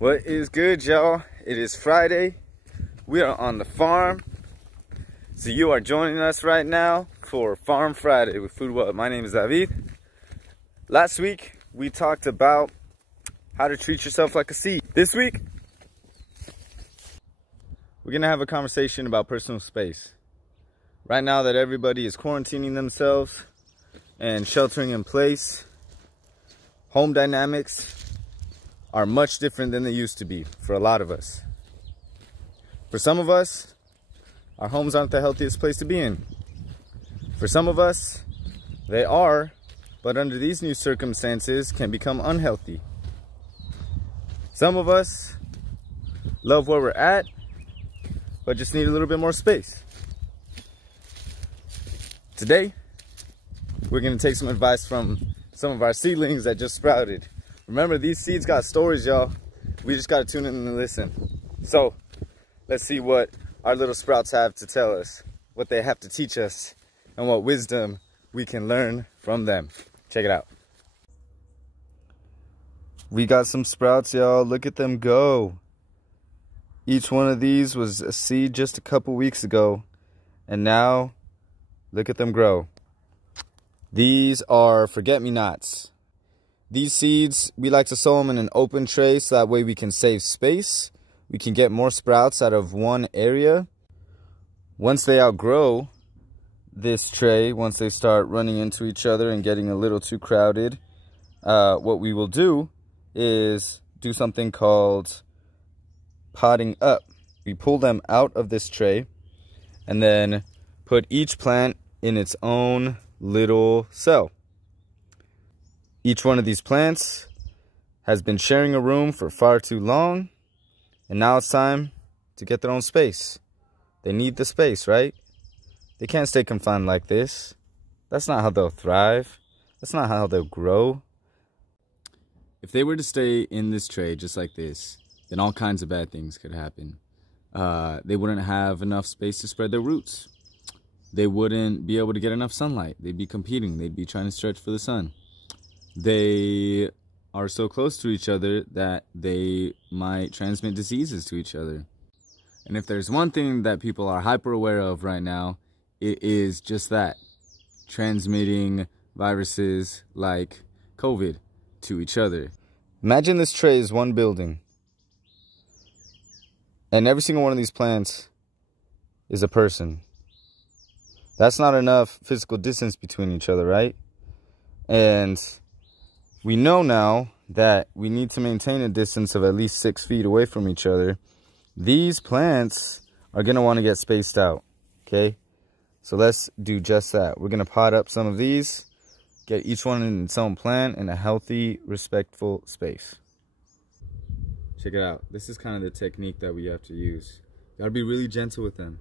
What is good, y'all? It is Friday. We are on the farm. So you are joining us right now for Farm Friday with FoodWhat. My name is David. Last week, we talked about how to treat yourself like a seed. This week, we're gonna have a conversation about personal space. Right now that everybody is quarantining themselves and sheltering in place, home dynamics are much different than they used to be for a lot of us. For some of us, our homes aren't the healthiest place to be in. For some of us, they are, but under these new circumstances can become unhealthy. Some of us love where we're at, but just need a little bit more space. Today, we're gonna take some advice from some of our seedlings that just sprouted. Remember, these seeds got stories, y'all. We just gotta tune in and listen. So, let's see what our little sprouts have to tell us, what they have to teach us, and what wisdom we can learn from them. Check it out. We got some sprouts, y'all. Look at them go. Each one of these was a seed just a couple weeks ago, and now look at them grow. These are forget-me-nots. These seeds, we like to sow them in an open tray so that way we can save space. We can get more sprouts out of one area. Once they outgrow this tray, once they start running into each other and getting a little too crowded, what we will do is do something called potting up. We pull them out of this tray and then put each plant in its own little cell. Each one of these plants has been sharing a room for far too long, and now it's time to get their own space. They need the space, right? They can't stay confined like this. That's not how they'll thrive. That's not how they'll grow. If they were to stay in this tray just like this, then all kinds of bad things could happen. They wouldn't have enough space to spread their roots. They wouldn't be able to get enough sunlight. They'd be competing. They'd be trying to stretch for the sun. They are so close to each other that they might transmit diseases to each other. And if there's one thing that people are hyper aware of right now, it is just that. Transmitting viruses like COVID to each other. Imagine this tray is one building. And every single one of these plants is a person. That's not enough physical distance between each other, right? And we know now that we need to maintain a distance of at least 6 feet away from each other. These plants are going to want to get spaced out, okay? So let's do just that. We're going to pot up some of these, get each one in its own plant in a healthy, respectful space. Check it out. This is kind of the technique that we have to use. You got to be really gentle with them.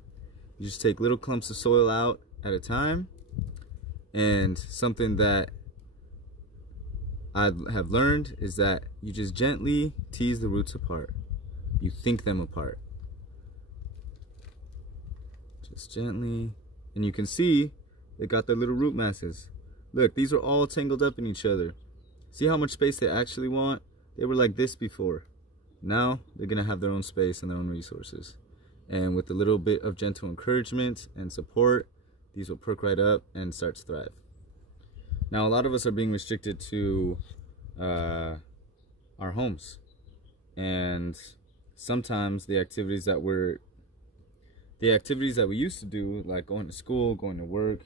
You just take little clumps of soil out at a time, and something that I have learned is that you just gently tease the roots apart. You think them apart. Just gently. And you can see they got their little root masses. Look, these are all tangled up in each other. See how much space they actually want? They were like this before. Now they're going to have their own space and their own resources. And with a little bit of gentle encouragement and support, these will perk right up and start to thrive. Now, a lot of us are being restricted to our homes, and sometimes the activities that we used to do, like going to school, going to work,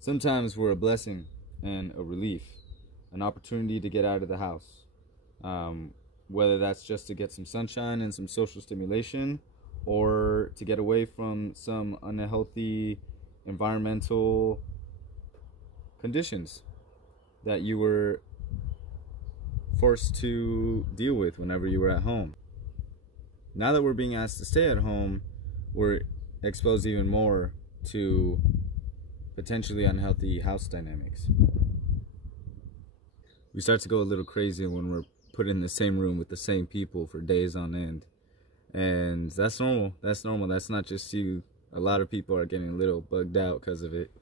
sometimes were a blessing and a relief, an opportunity to get out of the house, whether that's just to get some sunshine and some social stimulation, or to get away from some unhealthy environmental conditions that you were forced to deal with whenever you were at home. Now that we're being asked to stay at home, we're exposed even more to potentially unhealthy house dynamics. We start to go a little crazy when we're put in the same room with the same people for days on end. And that's normal. That's normal. That's not just you. A lot of people are getting a little bugged out because of it.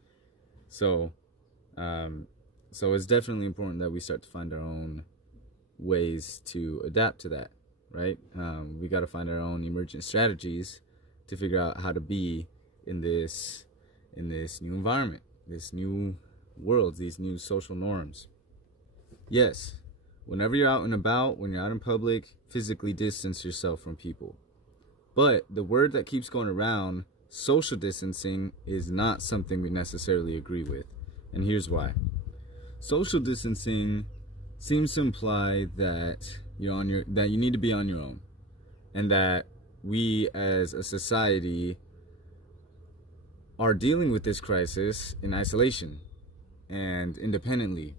So it's definitely important that we start to find our own ways to adapt to that. right? We got to find our own emergent strategies to figure out how to be in this new environment, this new world, these new social norms. Yes, whenever you're out and about, when you're out in public, physically distance yourself from people. But the word that keeps going around, social distancing, is not something we necessarily agree with. And here's why. Social distancing seems to imply that that you need to be on your own, and that we as a society are dealing with this crisis in isolation and independently,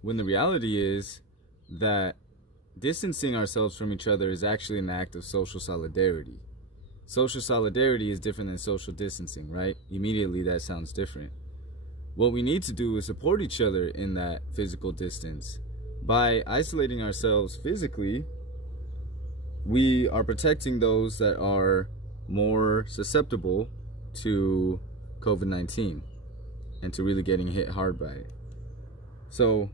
when the reality is that distancing ourselves from each other is actually an act of social solidarity. Social solidarity is different than social distancing, right? Immediately that sounds different. What we need to do is support each other in that physical distance. By isolating ourselves physically, we are protecting those that are more susceptible to COVID-19 and to really getting hit hard by it. So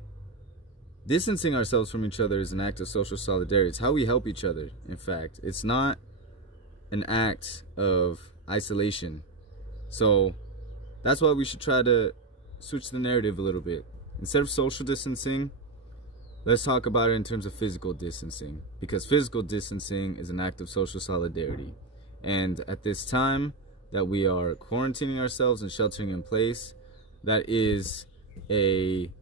distancing ourselves from each other is an act of social solidarity. It's how we help each other, in fact. It's not an act of isolation. So that's why we should try to switch the narrative a little bit. Instead of social distancing, let's talk about it in terms of physical distancing, because physical distancing is an act of social solidarity. And at this time that we are quarantining ourselves and sheltering in place, that is an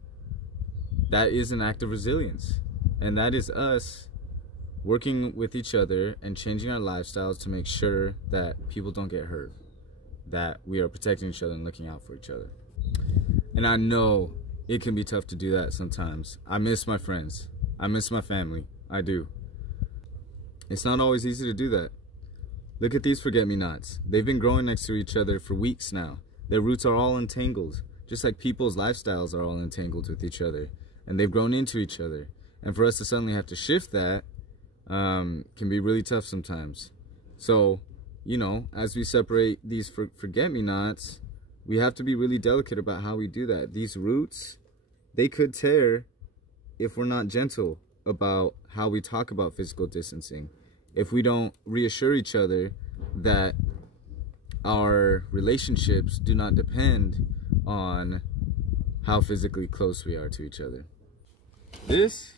act of resilience. And that is us working with each other and changing our lifestyles to make sure that people don't get hurt, that we are protecting each other and looking out for each other. And I know it can be tough to do that sometimes. I miss my friends. I miss my family. I do. It's not always easy to do that. Look at these forget-me-nots. They've been growing next to each other for weeks now. Their roots are all entangled, just like people's lifestyles are all entangled with each other. And they've grown into each other. And for us to suddenly have to shift that can be really tough sometimes. So, as we separate these forget-me-nots, we have to be really delicate about how we do that. These roots, they could tear if we're not gentle about how we talk about physical distancing. If we don't reassure each other that our relationships do not depend on how physically close we are to each other. This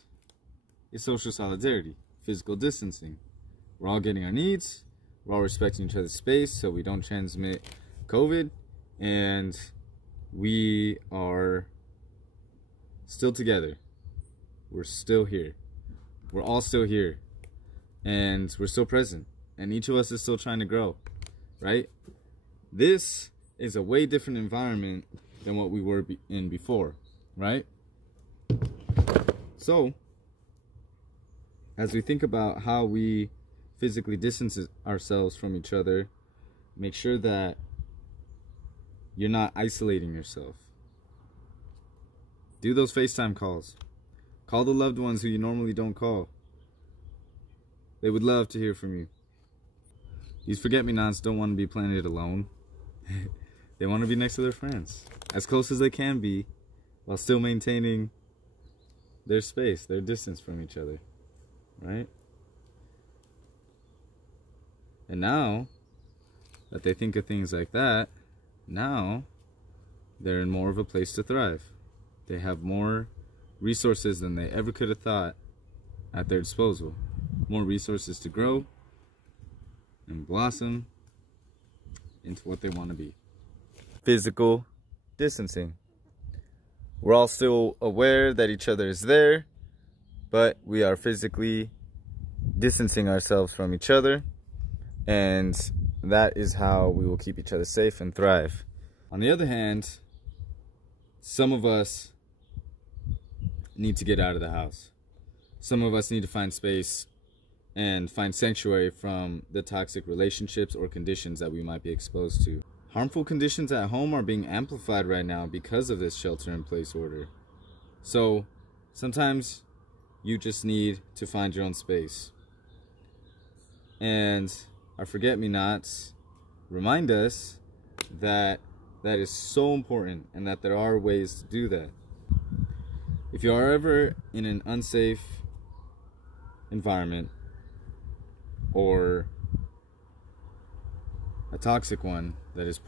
is social solidarity, physical distancing. We're all getting our needs, we're all respecting each other's space so we don't transmit COVID, and we are still together. We're still here. We're all still here. And we're still present. And each of us is still trying to grow, right? This is a way different environment than what we were in before, right? So, as we think about how we physically distance ourselves from each other, make sure that you're not isolating yourself. Do those FaceTime calls. Call the loved ones who you normally don't call. They would love to hear from you. These forget-me-nots don't want to be planted alone. They want to be next to their friends, as close as they can be, while still maintaining their space, their distance from each other, right? And now that they think of things like that, now they're in more of a place to thrive. They have more resources than they ever could have thought at their disposal. More resources to grow and blossom into what they want to be. Physical distancing. We're all still aware that each other is there, but we are physically distancing ourselves from each other, and that is how we will keep each other safe and thrive. On the other hand, some of us need to get out of the house. Some of us need to find space and find sanctuary from the toxic relationships or conditions that we might be exposed to. Harmful conditions at home are being amplified right now because of this shelter-in-place order. So sometimes you just need to find your own space. And our forget-me-nots remind us that that is so important and that there are ways to do that. If you are ever in an unsafe environment, or a toxic one that is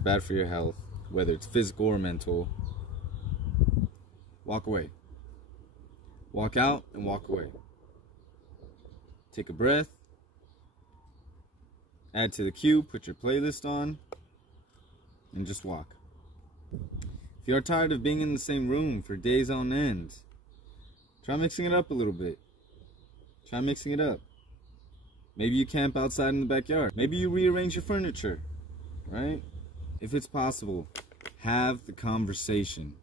bad for your health, whether it's physical or mental, walk away. Walk out and walk away. Take a breath. Add to the queue, put your playlist on, and just walk. If you are tired of being in the same room for days on end, try mixing it up a little bit. Try mixing it up. Maybe you camp outside in the backyard. Maybe you rearrange your furniture, right? If it's possible, have the conversation.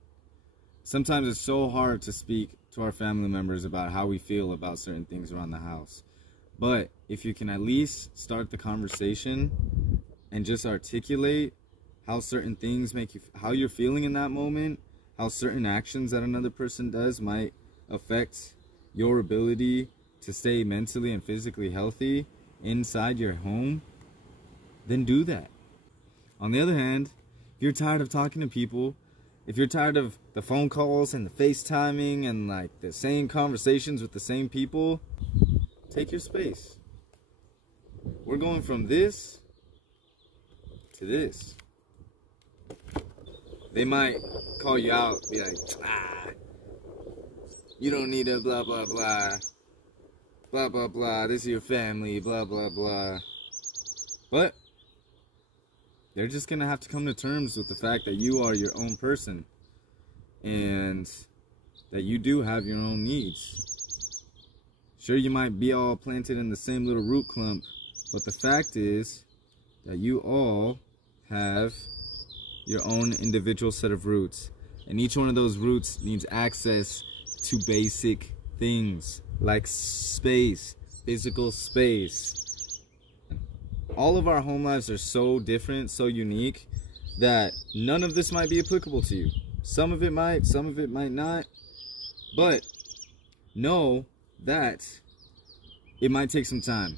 Sometimes it's so hard to speak to our family members about how we feel about certain things around the house. But if you can at least start the conversation and just articulate how certain things make you, how you're feeling in that moment, how certain actions that another person does might affect your ability to stay mentally and physically healthy inside your home, then do that. On the other hand, if you're tired of talking to people, if you're tired of the phone calls and the FaceTiming and like the same conversations with the same people, take your space. We're going from this to this. They might call you out, be like, you don't need a blah, blah, blah. Blah, blah, blah. This is your family, blah, blah, blah. But they're just going to have to come to terms with the fact that you are your own person and that you do have your own needs. Sure, you might be all planted in the same little root clump, but the fact is that you all have your own individual set of roots. And each one of those roots needs access to basic things like space, physical space. All of our home lives are so different, so unique, that none of this might be applicable to you. Some of it might, some of it might not. But know that it might take some time.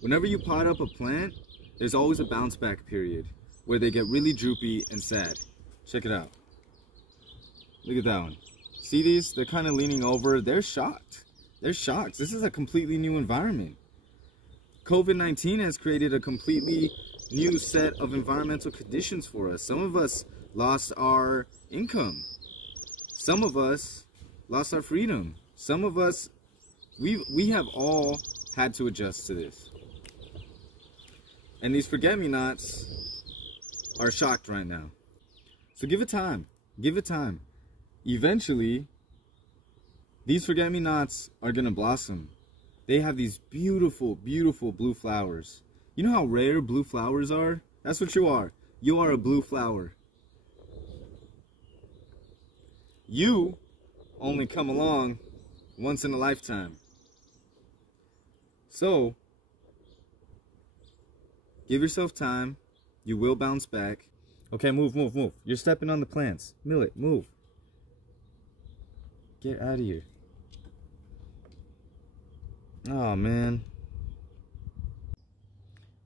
Whenever you pot up a plant, there's always a bounce back period where they get really droopy and sad. Check it out. Look at that one. See these? They're kind of leaning over. They're shocked. They're shocked. This is a completely new environment. COVID-19 has created a completely new set of environmental conditions for us. Some of us lost our income. Some of us lost our freedom. Some of us, we have all had to adjust to this. And these forget-me-nots are shocked right now. So give it time. Give it time. Eventually, these forget-me-nots are going to blossom. They have these beautiful, beautiful blue flowers. You know how rare blue flowers are? That's what you are. You are a blue flower. You only come along once in a lifetime. So, give yourself time. You will bounce back. Okay, move, move, move. You're stepping on the plants. Millet, move. Get out of here. Oh, man.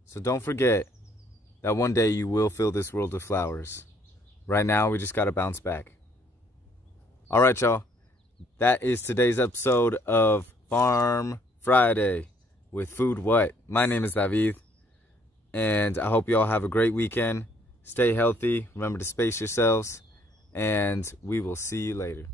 So don't forget that one day you will fill this world with flowers. Right now, we just got to bounce back. All right, y'all. That is today's episode of Farm Friday with Food What. My name is David, and I hope you all have a great weekend. Stay healthy. Remember to space yourselves, and we will see you later.